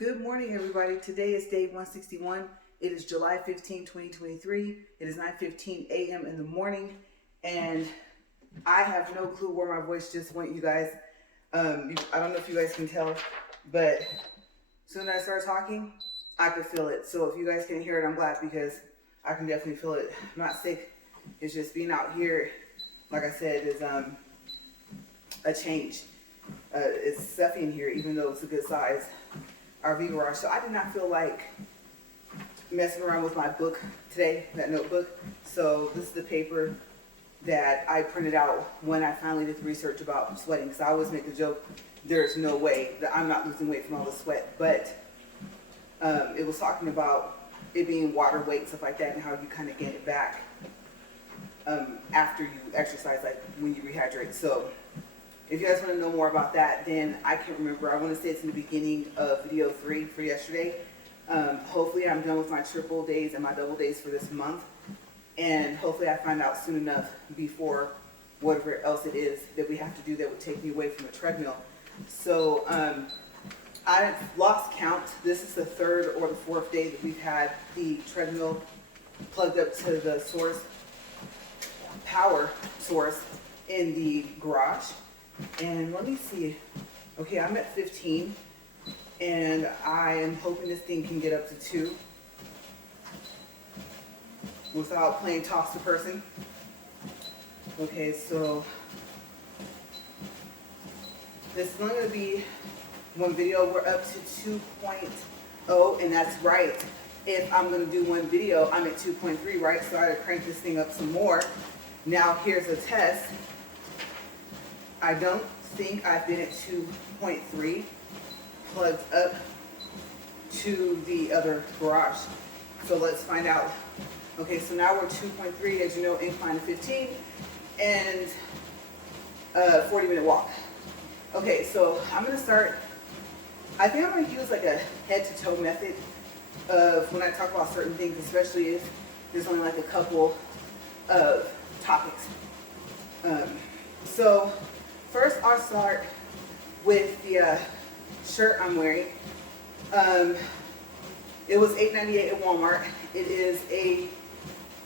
Good morning, everybody. Today is day 161. It is July 15, 2023. It is 9:15 a.m. in the morning, and I have no clue where my voice just went, you guys. I don't know if you guys can tell, but as soon as I started talking, I could feel it. So if you guys can hear it, I'm glad, because I can definitely feel it. I'm not sick. It's just being out here, like I said, is a change. It's stuffy in here, even though it's a good size RV garage. So I did not feel like messing around with my book today, that notebook. So this is the paper that I printed out when I finally did the research about sweating. Because I always make the joke, there's no way that I'm not losing weight from all the sweat. But it was talking about it being water weight, stuff like that, and how you kind of gain it back after you exercise, like when you rehydrate. So if you guys want to know more about that, then I can't remember. I want to say it's in the beginning of video 3 for yesterday. Hopefully I'm done with my triple days and my double days for this month. And hopefully I find out soon enough before whatever else it is that we have to do that would take me away from the treadmill. So I've lost count. This is the 3rd or the 4th day that we've had the treadmill plugged up to the source, power source in the garage. And let me see. Okay, I'm at 15, and I am hoping this thing can get up to 2 without playing toss the person. Okay, so this is only going to be one video. We're up to 2.0, and that's right. If I'm going to do one video, I'm at 2.3, right? So I had to crank this thing up some more. Now here's a test. I don't think I've been at 2.3 plugged up to the other garage. So let's find out. Okay, so now we're 2.3, as you know, incline to 15, and 40-minute walk. Okay, so I'm gonna start. I think I'm gonna use like a head-to-toe method of when I talk about certain things, especially if there's only like a couple of topics. So first, I'll start with the shirt I'm wearing. It was $8.98 at Walmart. It is a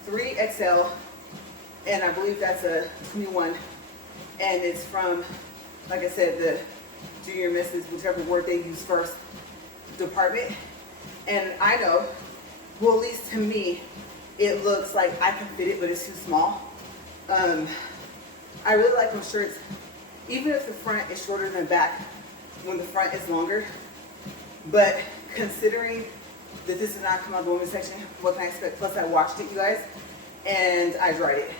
3XL, and I believe that's a 21. And it's from, like I said, the junior misses, whichever word they use first, department. And I know, well, at least to me, it looks like I can fit it, but it's too small. I really like my shirts, even if the front is shorter than the back, when the front is longer. But considering that this does not come out of the women's section, what can I expect? Plus I washed it, you guys, and I dried it.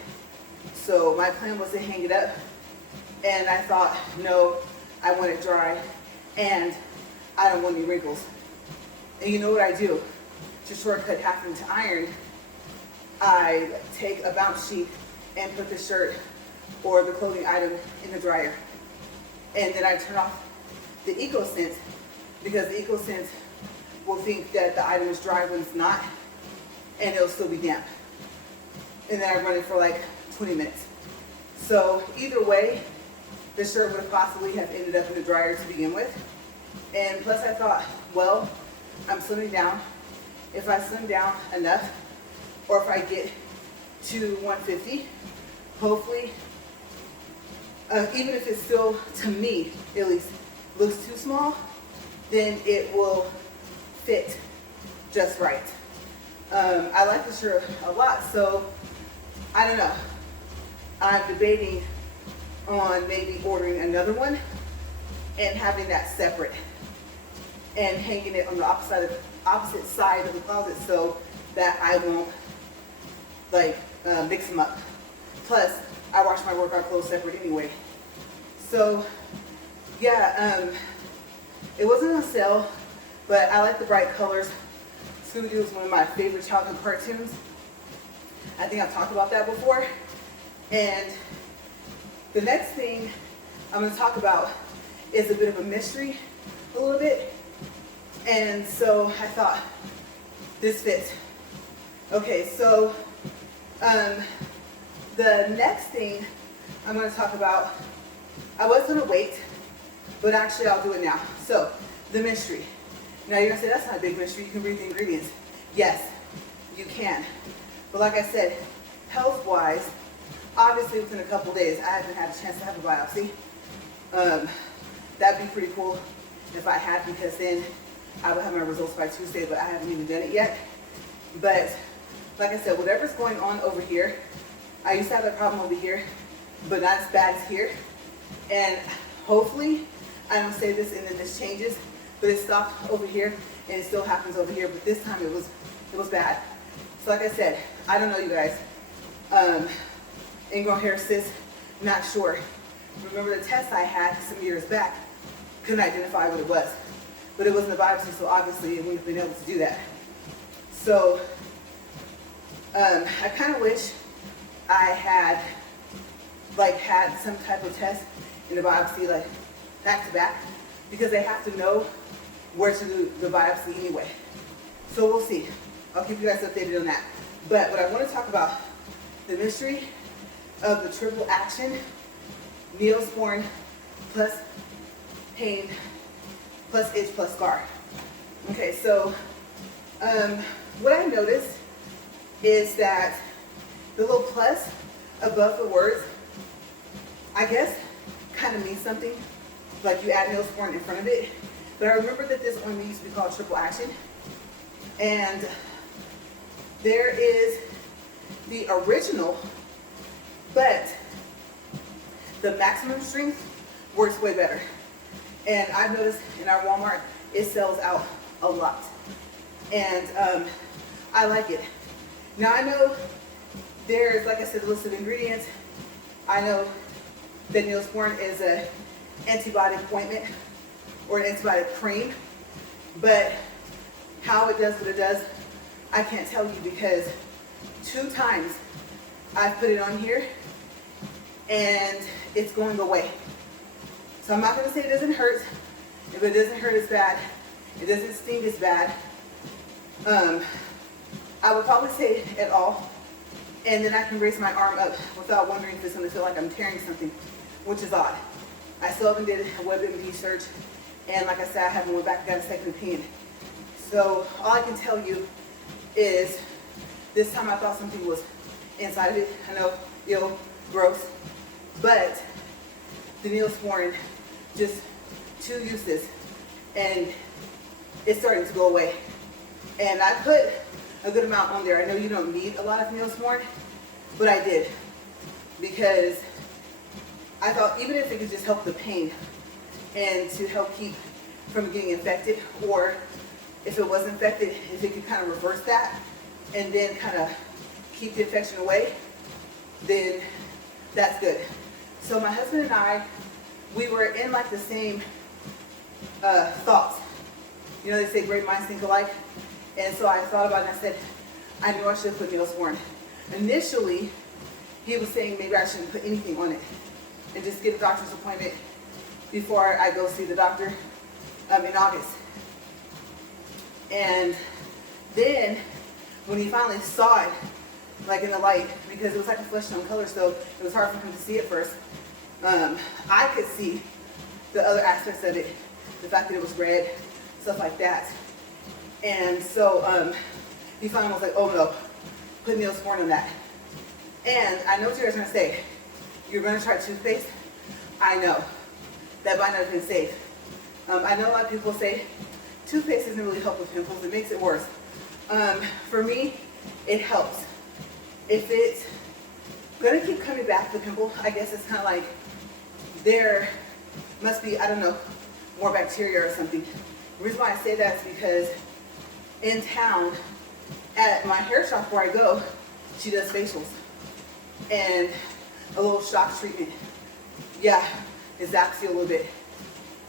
So my plan was to hang it up, and I thought, no, I want it dry, and I don't want any wrinkles. And you know what I do? To shortcut having to iron, I take a bounce sheet and put the shirt or the clothing item in the dryer. And then I turn off the EcoSense, because the EcoSense will think that the item is dry when it's not, and it'll still be damp. And then I run it for like 20 minutes. So either way, the shirt would have possibly have ended up in the dryer to begin with. And plus I thought, well, I'm slimming down. If I slim down enough, or if I get to 150, hopefully, even if it's still, to me at least, looks too small, then it will fit just right. I like the shirt a lot, so I don't know. I'm debating on maybe ordering another one and having that separate and hanging it on the opposite side of the closet, so that I won't like mix them up. Plus, I wash my workout clothes separate anyway. So, yeah, it wasn't on sale, but I like the bright colors. Scooby-Doo is one of my favorite childhood cartoons. I think I've talked about that before. And the next thing I'm going to talk about is a bit of a mystery, a little bit. And so I thought, this fits. Okay, so the next thing I'm going to talk about, I was going to wait, but actually I'll do it now. So the mystery. Now you're gonna say, that's not a big mystery, you can read the ingredients. Yes, you can. But like I said, health-wise, obviously within a couple days, I haven't had a chance to have a biopsy. That'd be pretty cool if I had, because then I would have my results by Tuesday, but I haven't even done it yet. But like I said, whatever's going on over here, I used to have that problem over here, but not as bad as here. And hopefully, I don't say this and then this changes, but it stopped over here and it still happens over here, but this time it was bad. So like I said, I don't know, you guys. Ingrown hair cyst, not sure. Remember the test I had some years back, couldn't identify what it was. But it wasn't a biopsy, so obviously it wouldn't have been able to do that. So I kind of wish I had some type of test in the biopsy, like back to back, because they have to know where to do the biopsy anyway. So we'll see. I'll keep you guys updated on that. But what I want to talk about, the mystery of the triple action, Neosporin plus pain plus itch plus scar. Okay, so what I noticed is that the little plus above the words, I guess, kind of means something. Like you add Neosporin in front of it. But I remember that this one used to be called triple action. And there is the original, but the maximum strength works way better. And I've noticed in our Walmart, it sells out a lot. And I like it. Now I know there's, like I said, a list of ingredients. I know that Neosporin is an antibiotic ointment or an antibiotic cream, but how it does what it does, I can't tell you, because 2 times I've put it on here and it's going away. So I'm not going to say it doesn't hurt. If it doesn't hurt, it's bad. It doesn't sting, it's bad. I would probably say it at all, and then I can raise my arm up without wondering if it's going to feel like I'm tearing something, which is odd. I still haven't did a WebMD search, and like I said, I haven't went back and got a second opinion. So all I can tell you is this time I thought something was inside of it. I know, ill, gross, but the Neosporin, just 2 uses, and it's starting to go away. And I put a good amount on there. I know you don't need a lot of Neosporin, but I did, because I thought even if it could just help the pain and to help keep from getting infected, or if it was infected, if it could kind of reverse that and then kind of keep the infection away, then that's good. So my husband and I, we were in like the same thoughts. You know, they say great minds think alike. And so I thought about it and I said, I knew I should put Neosporin. Initially, he was saying maybe I shouldn't put anything on it and just get a doctor's appointment before I go see the doctor in August. And then when he finally saw it, like in the light, because it was like a flesh tone color, so it was hard for him to see at first, I could see the other aspects of it, the fact that it was red, stuff like that. And so he finally was like, oh no, put Neosporin on that. And I know what you guys are going to say. You're going to try toothpaste? I know. That might not have been safe. I know a lot of people say toothpaste doesn't really help with pimples. It makes it worse. For me, it helps. If it's going to keep coming back, the pimple, I guess it's kind of like there must be, I don't know, more bacteria or something. The reason why I say that is because in town, at my hair shop where I go, she does facials and a little shock treatment. Yeah, it zaps you a little bit.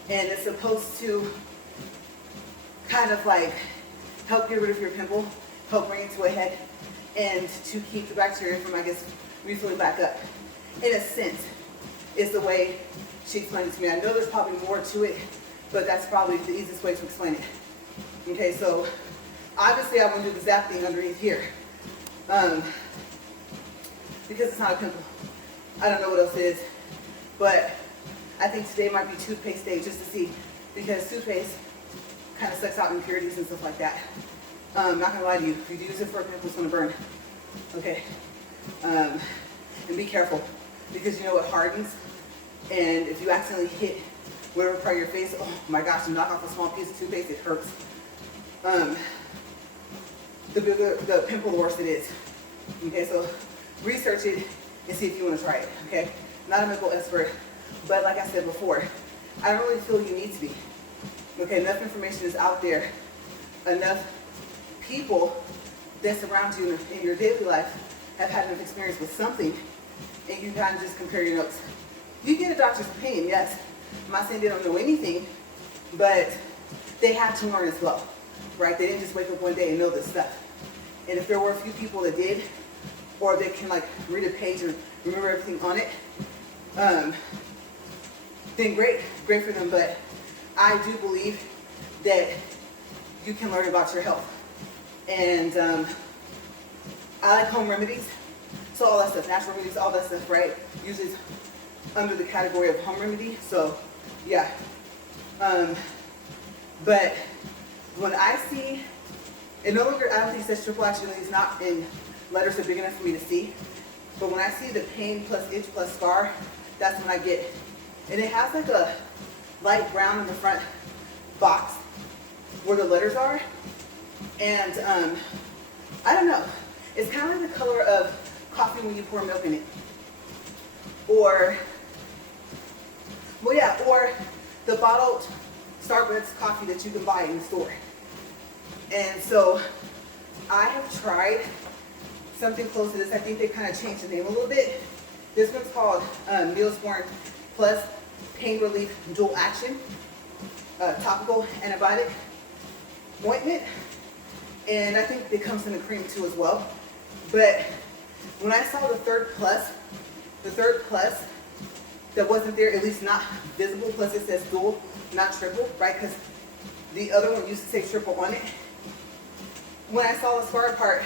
And it's supposed to kind of like help get rid of your pimple, help bring it to a head, and to keep the bacteria from, I guess, refilling back up. In a sense, is the way she explained it to me. I know there's probably more to it, but that's probably the easiest way to explain it. Okay, so obviously I want to do the zap thing underneath here, because it's not a pimple. I don't know what else it is, but I think today might be toothpaste day just to see, because toothpaste kind of sucks out impurities and stuff like that. Not gonna lie to you, if you use it for a pimple, it's gonna burn. Okay, and be careful, because you know it hardens, and if you accidentally hit whatever part of your face, oh my gosh, you knock off a small piece of toothpaste, it hurts. The bigger the pimple, the worse it is. Okay, so research it and see if you want to try it. Okay, not a medical expert, but like I said before, I don't really feel you need to be. Okay, enough information is out there, enough people that surround you in your daily life have had enough experience with something, and you kind of just compare your notes. You get a doctor's opinion, yes. I'm not saying they don't know anything, but they had to learn as well, right? They didn't just wake up one day and know this stuff. And if there were a few people that did, or they can like read a page and remember everything on it, then great for them. But I do believe that you can learn about your health. And I like home remedies. So all that stuff, natural remedies, all that stuff, right? Usually it's under the category of home remedy. So yeah. But when I see, it no longer, I don't think it says triple action, it's not in letters that are big enough for me to see. But when I see the pain plus itch plus scar, that's when I get it. And it has like a light brown in the front box where the letters are. And I don't know, it's kind of like the color of coffee when you pour milk in it. Or, well yeah, or the bottled Starbucks coffee that you can buy in the store. And so I have tried something close to this. I think they kind of changed the name a little bit. This one's called Neosporin Plus Pain Relief Dual Action Topical Antibiotic Ointment. And I think it comes in a cream too as well. But when I saw the third plus that wasn't there, at least not visible, plus it says dual, not triple, right? Because the other one used to say triple on it. When I saw the scar part,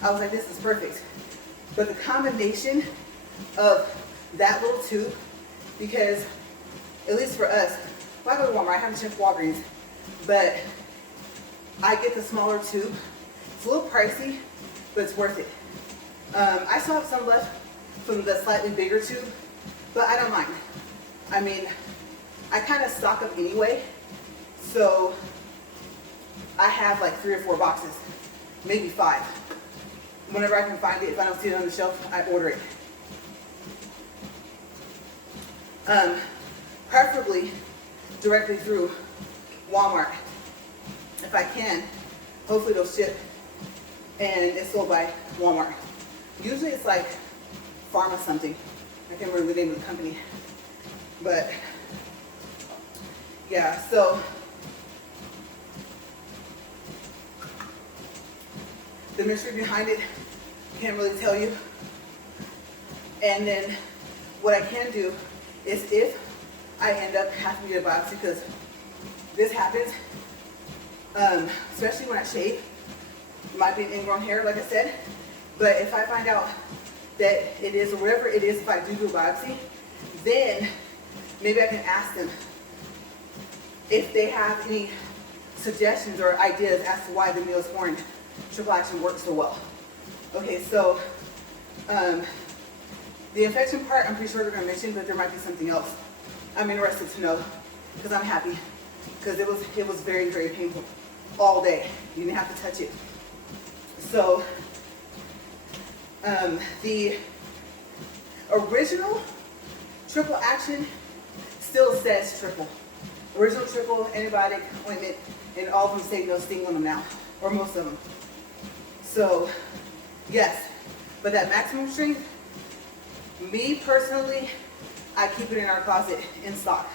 I was like, this is perfect. But the combination of that little tube, because at least for us, well, I go to Walmart, I haven't checked Walgreens, but I get the smaller tube. It's a little pricey, but it's worth it. I still have some left from the slightly bigger tube, but I don't mind. I mean, I kind of stock up anyway, so I have like 3 or 4 boxes, maybe 5. Whenever I can find it, if I don't see it on the shelf, I order it. Preferably directly through Walmart. If I can, hopefully they'll ship and it's sold by Walmart. Usually it's like Pharma something. I can't remember the name of the company. But yeah, so the mystery behind it, can't really tell you. And then what I can do is if I end up having to get a biopsy, because this happens, especially when I shave, it might be an ingrown hair, like I said, but if I find out that it is, or whatever it is, if I do a biopsy, then maybe I can ask them if they have any suggestions or ideas as to why the Neosporin triple action works so well. Okay, so the infection part, I'm pretty sure they're going to mention, but there might be something else. I'm interested to know, because I'm happy, because it was very, very painful all day. You didn't have to touch it. So the original triple action still says triple. Original triple antibiotic ointment, and all of them say no sting on them now, or most of them. So yes, but that maximum strength, me personally, I keep it in our closet in stock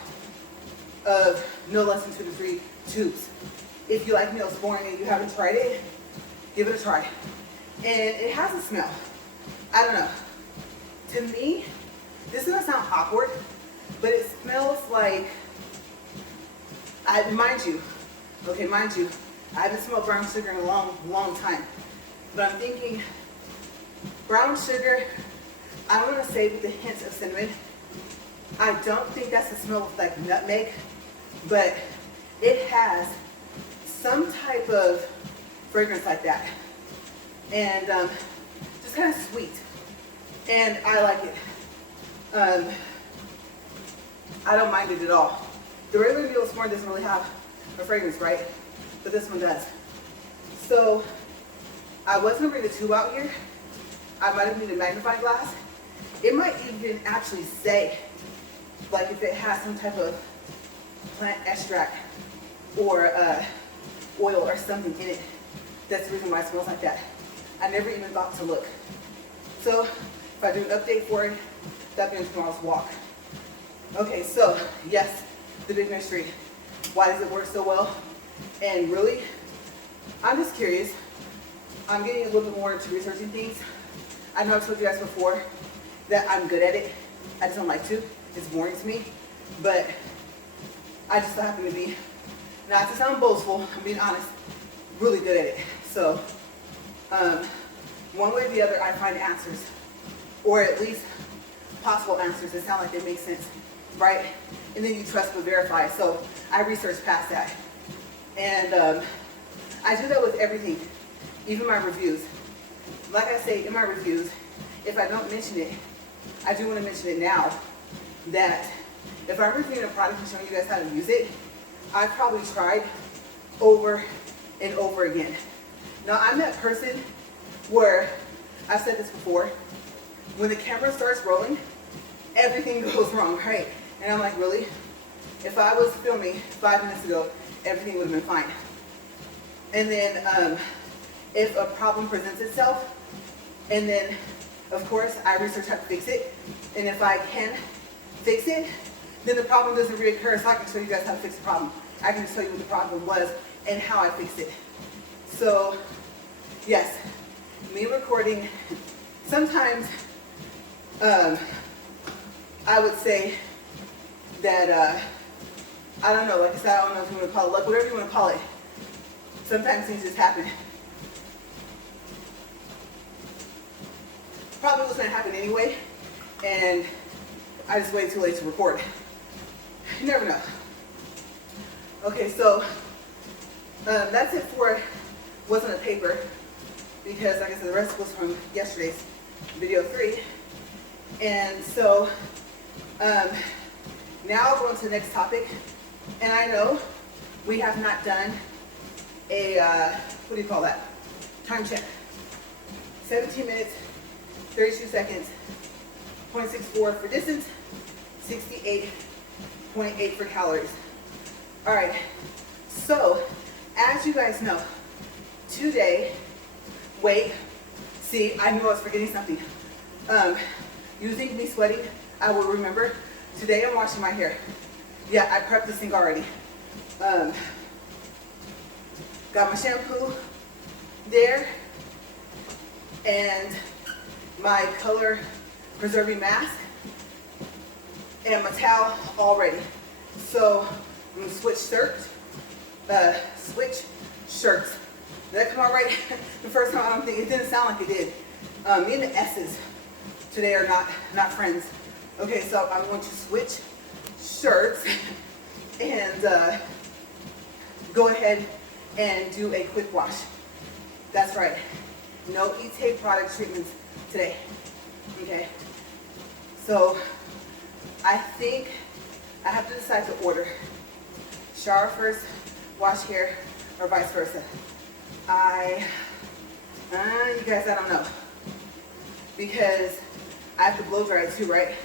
of no less than 2 to 3 tubes. If you like Neosporin and you haven't tried it, give it a try. And it has a smell. I don't know. To me, this is gonna sound awkward, but it smells like, mind you, I haven't smelled brown sugar in a long, long time. But I'm thinking brown sugar, I'm gonna say with the hints of cinnamon. I don't think that's the smell of like nutmeg, but it has some type of fragrance like that. And just kind of sweet. And I like it. I don't mind it at all. The regular Neosporin doesn't really have a fragrance, right? But this one does. So I was gonna bring the tube out here. I might have needed a magnifying glass. It might even actually say, like if it has some type of plant extract or oil or something in it. That's the reason why it smells like that. I never even thought to look. So if I do an update for it, that'll be on tomorrow's walk. Okay, so yes, the big mystery. Why does it work so well? And really, I'm just curious. I'm getting a little bit more into researching things. I know I've told you guys before that I'm good at it. I just don't like to. It's boring to me. But I just happen to be, not to sound boastful, I'm being honest, really good at it. So one way or the other, I find answers, or at least possible answers that sound like they make sense, right? And then you trust but verify. So I research past that. And I do that with everything, even my reviews. Like I say in my reviews, if I don't mention it, I do want to mention it now, that if I'm reviewing a product and showing you guys how to use it, I've probably tried over and over again. Now I'm that person where, I've said this before, when the camera starts rolling, everything goes wrong, right? And I'm like, really? If I was filming 5 minutes ago, everything would have been fine. And then if a problem presents itself, and then of course I research how to fix it, and if I can fix it, then the problem doesn't reoccur, so I can show you guys how to fix the problem. I can just tell you what the problem was and how I fixed it. So yes, me recording, sometimes I would say that, I don't know, like I said, I don't know if you want to call it luck, whatever you want to call it. Sometimes things just happen. Probably was going to happen anyway, and I just waited too late to record. You never know. Okay, so that's it for what's on the paper, because like I said, the rest was from yesterday's video 3. And so now I'll go into the next topic. And I know we have not done a, what do you call that? Time check. 17 minutes, 32 seconds, 0.64 for distance, 68.8 for calories. All right, so as you guys know, today, wait, see, I knew I was forgetting something. You think me sweating, I will remember. Today I'm washing my hair. Yeah, I prepped this thing already. Got my shampoo there, and my color preserving mask, and my towel all ready. So I'm gonna switch shirts. Did that come out right? The first time, I don't think, it didn't sound like it did. Me and the S's today are not friends. Okay, so I'm going to switch shirts and go ahead and do a quick wash. That's right. No e-tape product treatments today. Okay. So I think I have to decide to order shower first, wash hair, or vice versa. You guys, I don't know. Because I have to blow dry it too, right?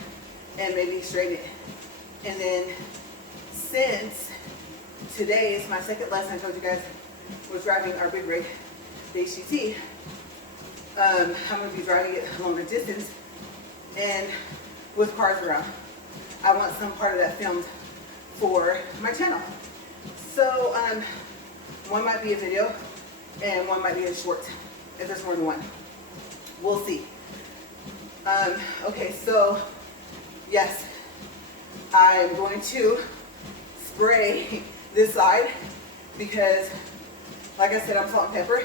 And maybe straighten it. And then since today is my second lesson, I told you guys we're driving our big rig, the HTT. I'm going to be driving it a longer distance and with cars around. I want some part of that filmed for my channel. So one might be a video and one might be a short, if there's more than one. We'll see. Okay, so yes, I'm going to spray this side because, like I said, I'm salt and pepper,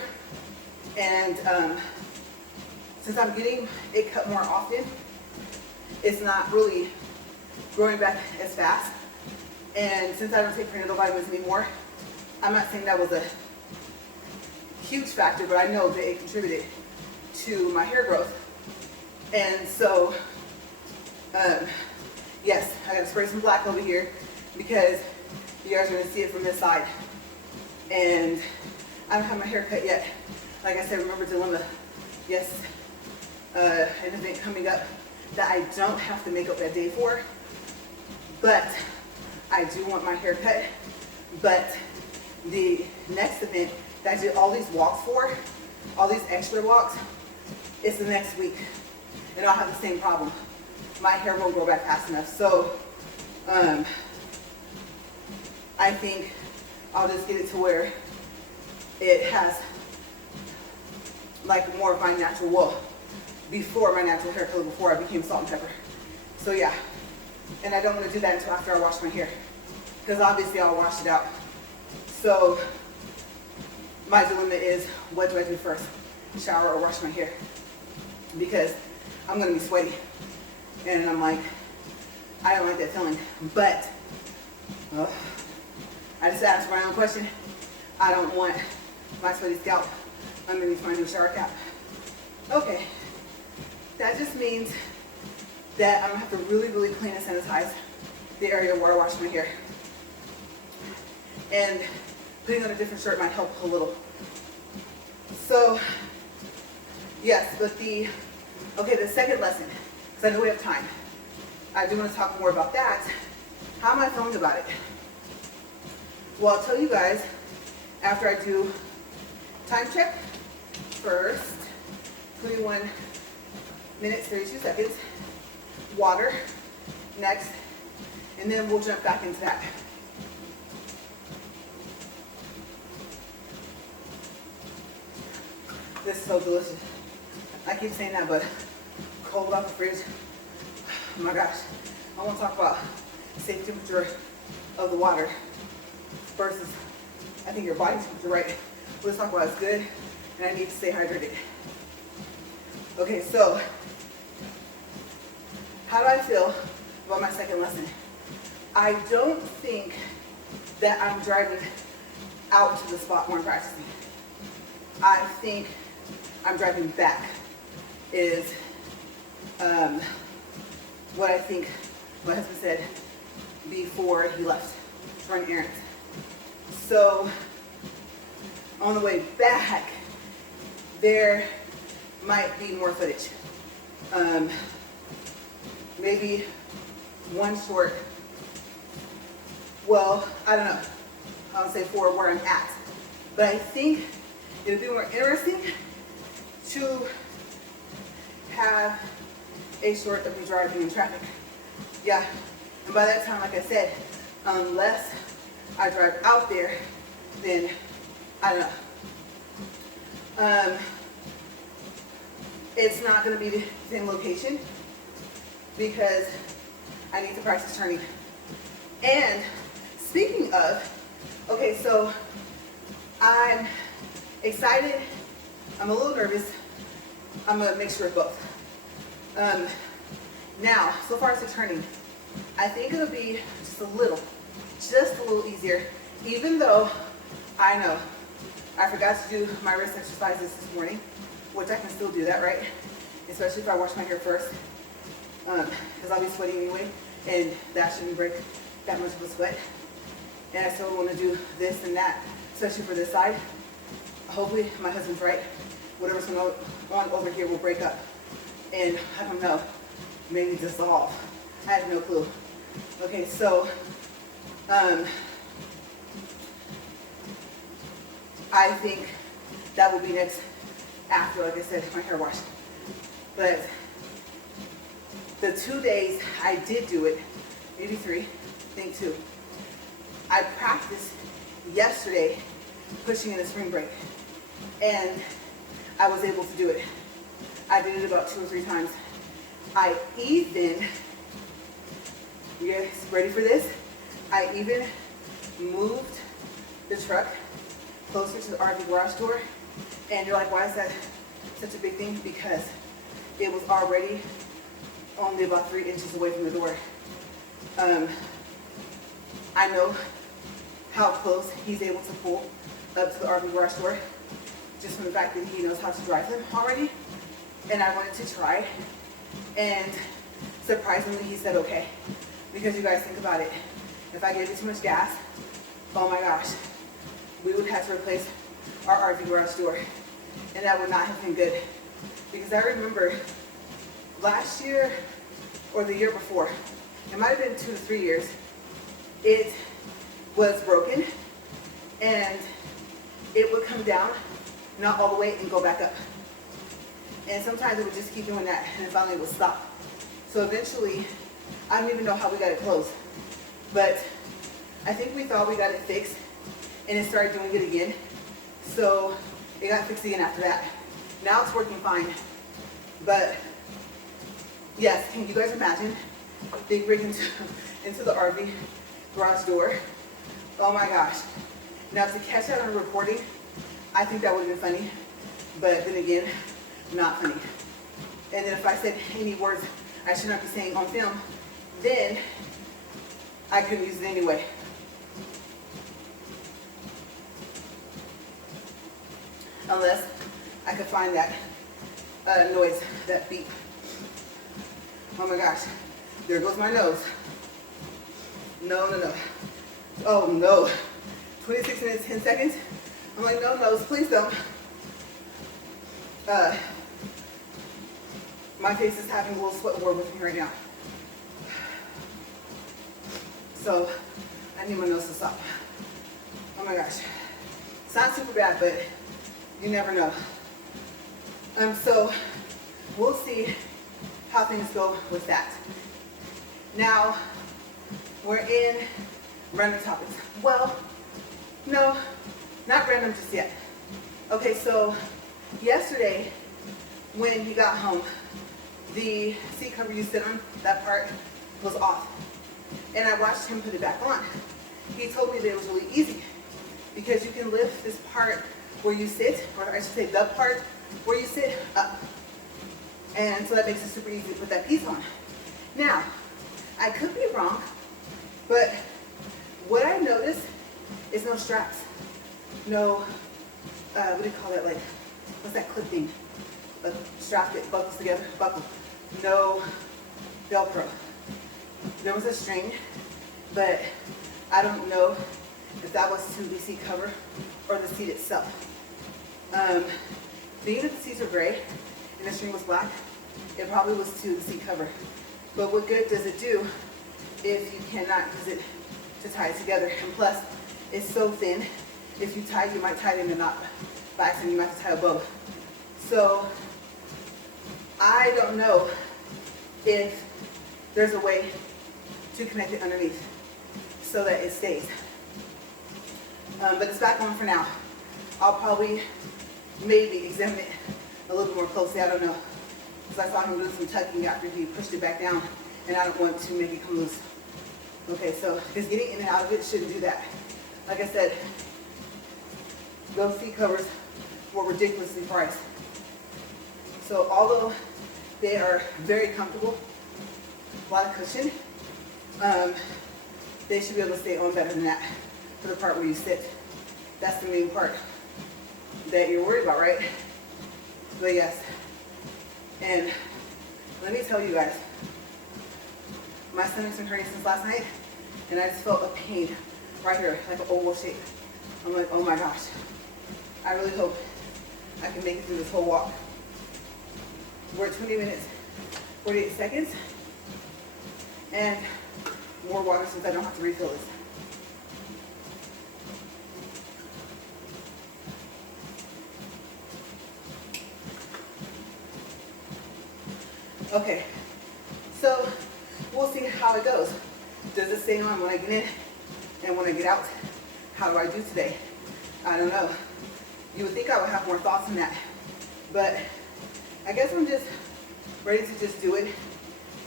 and since I'm getting it cut more often, it's not really growing back as fast. And since I don't take prenatal vitamins anymore, I'm not saying that was a huge factor, but I know that it contributed to my hair growth. And so, yes, I gotta spray some black over here because you guys are gonna see it from this side. And I don't have my hair cut yet. Like I said, remember dilemma. Yes, an event coming up that I don't have to make up that day for, but I do want my hair cut. But the next event that I did all these walks for, all these extra walks, it's the next week. And I'll have the same problem. My hair won't grow back fast enough. So I think I'll just get it to where it has like more of my natural, well, before my natural hair color, before I became salt and pepper. So yeah, and I don't want to do that until after I wash my hair, because obviously I'll wash it out. So my dilemma is, what do I do first? Shower or wash my hair? Because I'm going to be sweaty. And I'm like, I don't like that feeling. But I just asked my own question. I don't want my sweaty scalp underneath my new shower cap. Okay. That just means that I'm going to have to really, really clean and sanitize the area where I wash my hair. And putting on a different shirt might help a little. So, yes, but the second lesson, because I know we have time. I do want to talk more about that. How am I feeling about it? Well, I'll tell you guys after I do time check. First, 21 minutes, 32 seconds. Water, next, and then we'll jump back into that. This is so delicious. I keep saying that, but cold off the fridge. Oh my gosh. I want to talk about safe temperature of the water versus, I think your body temperature, right? Let's talk about it's good, and I need to stay hydrated. Okay, so how do I feel about my second lesson? I don't think that I'm driving out to the spot where I'm practicing. I think I'm driving back is what I think my husband said before he left to run errands. So on the way back, there might be more footage. Maybe one short, well, I don't know, I'll say for where I'm at. But I think it'll be more interesting to have a short of me driving in traffic. Yeah, and by that time, like I said, unless I drive out there, then I don't know. It's not gonna be the same location because I need to practice turning. And speaking of, okay, so I'm excited, I'm a little nervous, I'm a mixture of both. Now, so far as the turning, I think it'll be just a little easier, even though I know I forgot to do my wrist exercises this morning, which I can still do that, right? Especially if I wash my hair first, because I'll be sweating anyway, and that shouldn't break that much of a sweat. And I still want to do this and that, especially for this side. Hopefully my husband's right. Whatever's going on over here will break up. And I don't know, maybe dissolve. I have no clue. Okay, so I think that will be next after, like I said, my hair wash. But the 2 days I did do it, maybe 3, I think 2. I practiced yesterday pushing in a spring break, and I was able to do it. I did it about 2 or 3 times. I even, you guys ready for this? I even moved the truck closer to the RV garage door. And you're like, why is that such a big thing? Because it was already only about 3 inches away from the door. I know how close he's able to pull up to the RV garage door, just from the fact that he knows how to drive them already. And I wanted to try, and surprisingly he said okay. Because you guys think about it, if I gave it too much gas, oh my gosh, we would have to replace our RV garage door, and that would not have been good. Because I remember last year or the year before, it might have been 2 to 3 years, it was broken and it would come down, not all the way, and go back up. And sometimes it would just keep doing that, and finally it would stop. So eventually, I don't even know how we got it closed, but I think we thought we got it fixed, and it started doing it again. So it got fixed again after that. Now it's working fine. But yes, can you guys imagine big break into the RV garage door? Oh my gosh. Now to catch that on recording, I think that would have been funny, but then again, not funny. And then if I said any words I should not be saying on film, then I couldn't use it anyway. Unless I could find that noise, that beep. Oh my gosh, there goes my nose. No. Oh no, 26 minutes, 10 seconds. I'm like, no, nose, please don't. My face is having a little sweat war with me right now. So I need my nose to stop. Oh my gosh. It's not super bad, but you never know. So we'll see how things go with that. Now we're in random topics. Well, no, not random just yet. Okay, so yesterday when he got home, the seat cover you sit on, that part was off. And I watched him put it back on. He told me that it was really easy because you can lift this part where you sit, or I should say the part where you sit, up. And so that makes it super easy to put that piece on. Now, I could be wrong, but what I noticed is no straps. No, what do you call that, like, what's that clip thing? A strap that buckles together, buckle. No Velcro. There was a string, but I don't know if that was to the seat cover or the seat itself. Being that the seats are gray and the string was black, it probably was to the seat cover. But what good does it do if you cannot use it to tie it together? And plus, it's so thin, if you tie, you might tie it in a knot. By accident, you might have to tie a bow. So I don't know if there's a way to connect it underneath so that it stays. But it's back on for now. I'll probably maybe examine it a little more closely. I don't know. Because I saw him do some tucking after he pushed it back down, and I don't want to make it come loose. Okay, so because getting in and out of it shouldn't do that. Like I said, those seat covers were ridiculously priced. So although they are very comfortable, a lot of cushion, they should be able to stay on better than that for the part where you sit. That's the main part that you're worried about, right? But yes, and let me tell you guys, my stomach's been hurting since last night, and I just felt a pain right here, like an oval shape. I'm like, oh my gosh, I really hope I can make it through this whole walk. We're at 20 minutes, 48 seconds, and more water since I don't have to refill this. Okay, so we'll see how it goes. Does it stay on when I get in and when I get out? How do I do today? I don't know. You would think I would have more thoughts on that, but I guess I'm just ready to just do it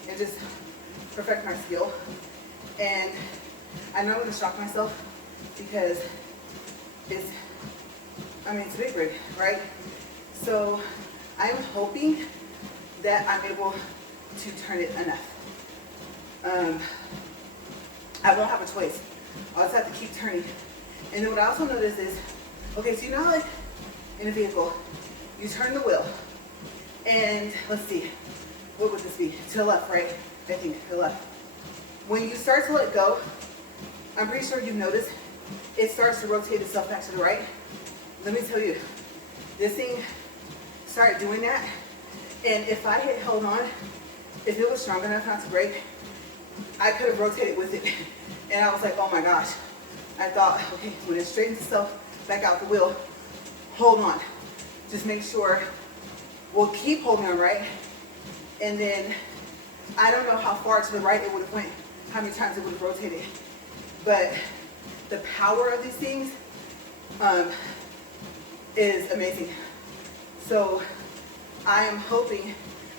and just perfect my skill. And I know I'm gonna shock myself because it's a big rig, right? So I'm hoping that I'm able to turn it enough. I won't have a choice. I'll just have to keep turning And then what I also noticed is, okay, so you know, like in a vehicle, you turn the wheel, and let's see, what would this be? To the left, right? I think to the left. When you start to let go, I'm pretty sure you've noticed it starts to rotate itself back to the right. Let me tell you, this thing started doing that, and if I had held on, if it was strong enough not to break, I could have rotated with it. And I was like, oh my gosh. I thought, okay, when it straightens itself back out the wheel, hold on. Just make sure, we'll keep holding on, right? And then, I don't know how far to the right it would have went, how many times it would have rotated. But the power of these things is amazing. So I am hoping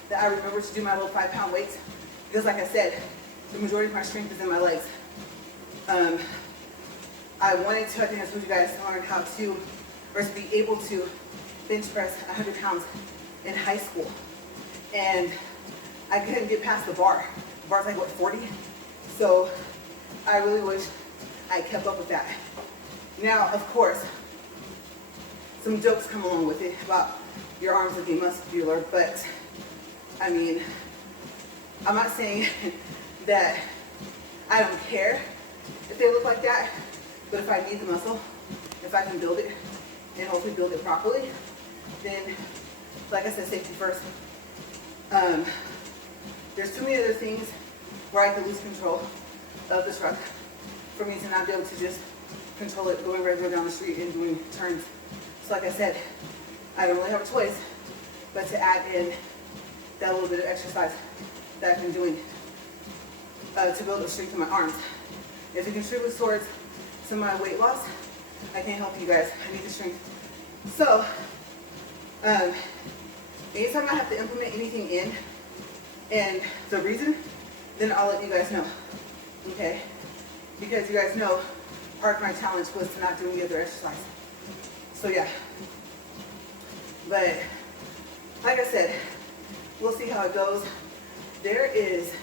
that I remember to do my little 5-pound weights, because like I said, the majority of my strength is in my legs. I wanted to, I think I told you guys, to learn how to, or to be able to bench press 100 pounds in high school. And I couldn't get past the bar. The bar's like, what, 40? So I really wish I kept up with that. Now, of course, some jokes come along with it about your arms looking muscular, but I mean, I'm not saying that I don't care if they look like that, but if I need the muscle, if I can build it and hopefully build it properly, then, like I said, safety first. There's too many other things where I could lose control of the truck for me to not be able to just control it going regular down the street and doing turns. So like I said, I don't really have a choice but to add in that little bit of exercise that I've been doing to build up strength in my arms. If it contributes towards some of my weight loss, I can't help you guys. I need the strength. So, anytime I have to implement anything in, and the reason, then I'll let you guys know, okay? Because you guys know part of my challenge was to not do any other exercise. So yeah, but like I said, we'll see how it goes. There is,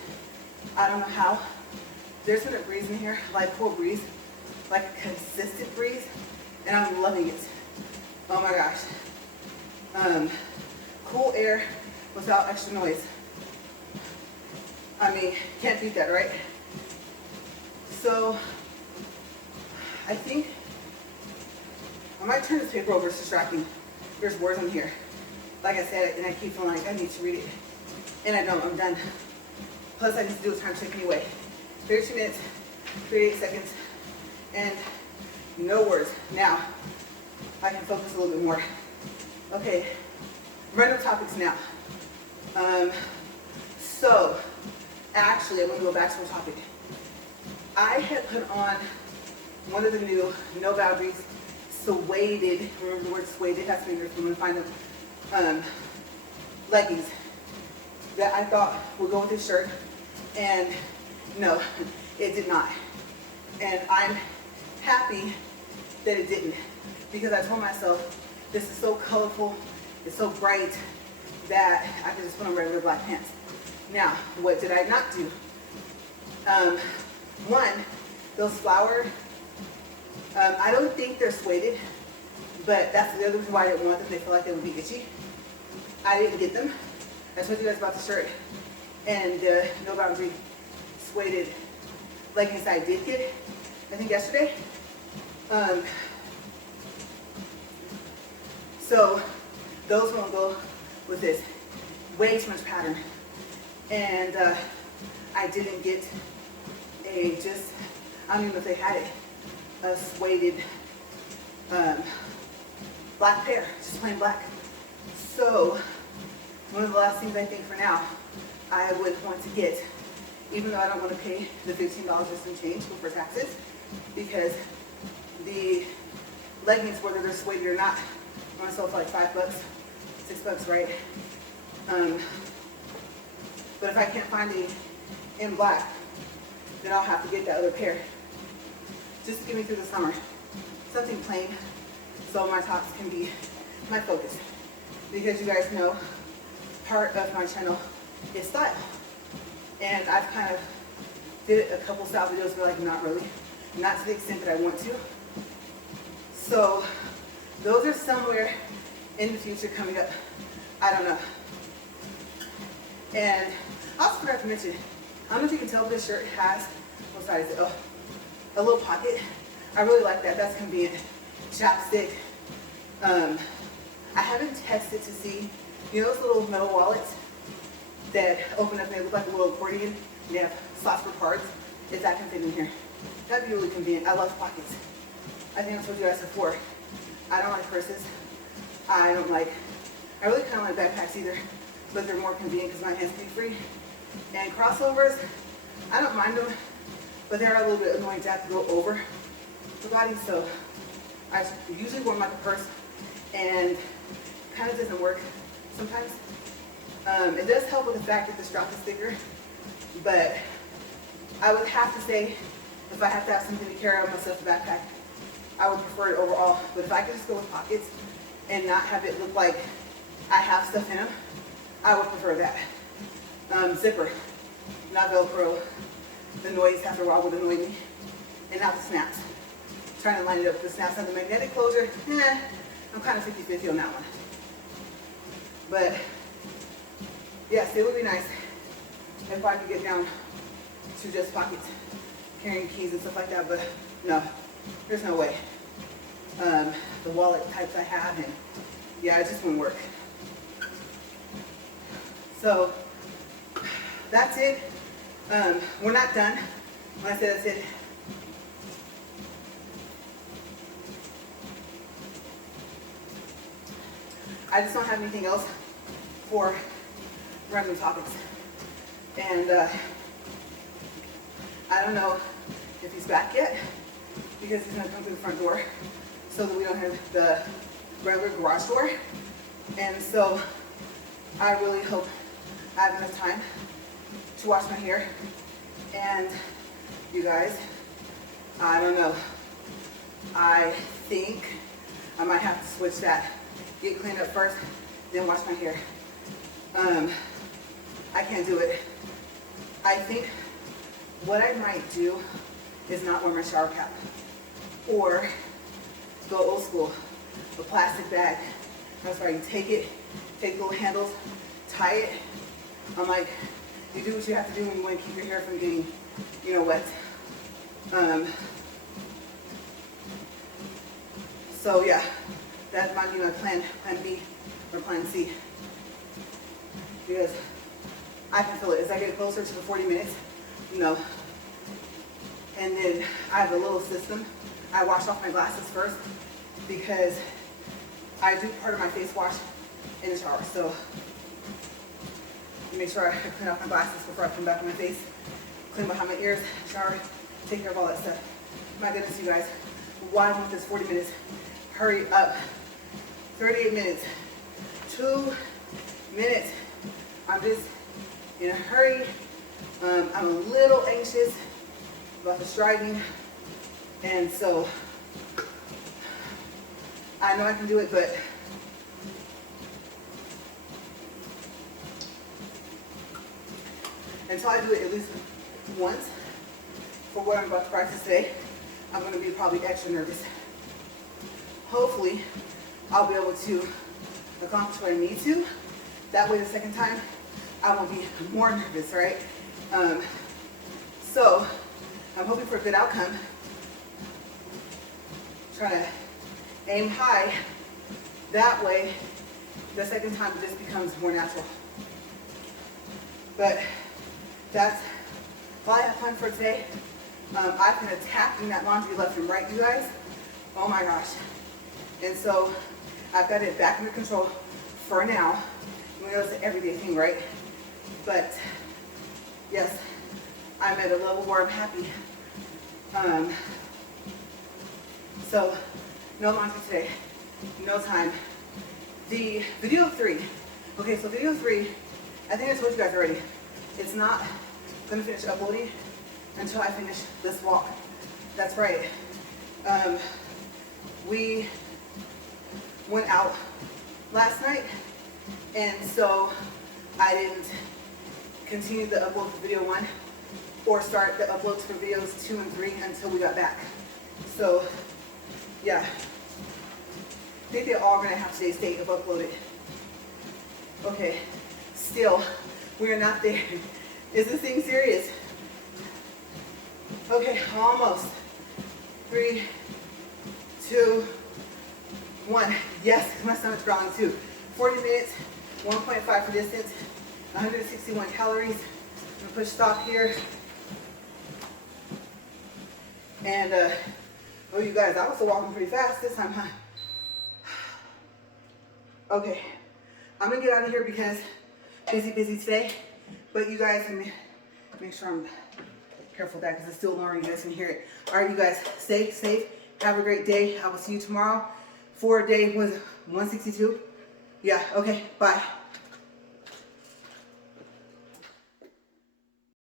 I don't know how, there's been a breeze in here, like cool breeze, like a consistent breeze, and I'm loving it. Oh my gosh. Cool air without extra noise. I mean, can't beat that, right? So, I think I might turn this paper over, it's distracting. There's words on here. Like I said, and I keep feeling like I need to read it. And I don't, I'm done. Plus I need to do a time check anyway. 32 minutes, 38 seconds, and no words. Now, I can focus a little bit more. Okay, random topics now. So, actually, I'm gonna go back to the topic. I had put on one of the new No Boundaries suede, remember the word suede, that's me, I'm gonna find them, leggings that I thought would go with this shirt, and no, it did not. And I'm happy that it didn't, because I told myself, this is so colorful, it's so bright, that I could just put on regular black pants. Now, what did I not do? One, those flower, I don't think they're suede, but that's the other reason why I didn't want them. They feel like they would be itchy. I didn't get them. I told you guys about the shirt and No Boundary suede leggings I did get, I think yesterday. So those won't go with this. Way too much pattern. And I didn't get a just, I don't even know if they had it, a suede black pair, just plain black. So one of the last things I think for now I would want to get, even though I don't want to pay the $15 or some change before taxes, because the leggings, whether they're suede or not, I'm going to sell for like $5, $6, right? But if I can't find any in black, then I'll have to get that other pair just to get me through the summer. Something plain so my tops can be my focus. Because you guys know part of my channel is style. And I've kind of did a couple style videos, but like not really. Not to the extent that I want to. So those are somewhere in the future coming up. I don't know. And I also forgot to mention, I don't know if you can tell, but this shirt has, what size is it? Oh, a little pocket. I really like that. That's convenient. Chapstick. I haven't tested to see, you know those little metal wallets that open up and they look like a little accordion? They have slots for cards. If that can fit in here. That'd be really convenient. I love pockets. I think I told you guys before. I don't like purses. I really kind of like backpacks either, but they're more convenient because my hands can be free. And crossovers, I don't mind them, but they're a little bit annoying to have to go over the body, so I usually wear them like a purse, and kind of doesn't work sometimes. It does help with the fact that the strap is thicker, but I would have to say, if I have to have something to carry on myself, the backpack, I would prefer it overall. But if I could just go with pockets and not have it look like I have stuff in them, I would prefer that. Zipper, not Velcro. The noise after a while would annoy me. And not the snaps. Trying to line it up with the snaps on the magnetic closure, I'm kind of 50-50 on that one. But yes, it would be nice if I could get down to just pockets, carrying keys and stuff like that, but no, there's no way. The wallet types I have, and yeah, it just wouldn't work. So that's it. We're not done. When I say that's it, I just don't have anything else for random topics. And I don't know if he's back yet, because he's gonna come through the front door so that we don't have the regular garage door. And so I really hope I have enough time to wash my hair. And you guys, I don't know. I think I might have to switch that. Get cleaned up first, then wash my hair. I can't do it. I think what I might do is not wear my shower cap, or go old school, a plastic bag. That's why you take it, take the little handles, tie it. I'm like, you do what you have to do when you want to keep your hair from getting, wet. So yeah, that might be my plan B or plan C. Because I can feel it as I get closer to the 40 minutes, And then I have a little system. I wash off my glasses first because I do part of my face wash in the shower. So make sure I clean off my glasses before I come back on my face, clean behind my ears, shower, take care of all that stuff. My goodness, you guys, why won't this 40 minutes hurry up? 38 minutes, 2 minutes. I'm just in a hurry. I'm a little anxious about the striding, and so I know I can do it, but until I do it at least once for what I'm about to practice today, I'm going to be probably extra nervous. Hopefully, I'll be able to accomplish what I need to. That way the second time, I won't be more nervous, right? So, I'm hoping for a good outcome. Try to aim high. That way, the second time it just becomes more natural. But that's all I have planned for today. I've been attacking that laundry left and right, you guys. Oh my gosh. And so I've got it back under control for now. We know it's an everyday thing, right? But yes, I'm at a level where I'm happy. So no laundry today, no time. The video 3. Okay, so video 3, I think I told you guys already. It's not gonna finish uploading until I finish this walk. That's right. We went out last night, and so I didn't continue the upload for video 1 or start the uploads for videos 2 and 3 until we got back. So yeah, I think they're all gonna have today's state if uploaded. Okay, still, we are not there. Is this thing serious? Okay, almost. 3, 2, 1. Yes, my stomach's growling too. 40 minutes, 1.5 for distance, 161 calories. I'm gonna push stop here. And, oh, you guys, I was walking pretty fast this time, huh? Okay, I'm gonna get out of here because busy today. But you guys, let me make sure I'm careful with that because it's still lowering. You guys can hear it. All right, you guys, stay safe. Have a great day. I will see you tomorrow. For day was 162. Yeah, okay, bye.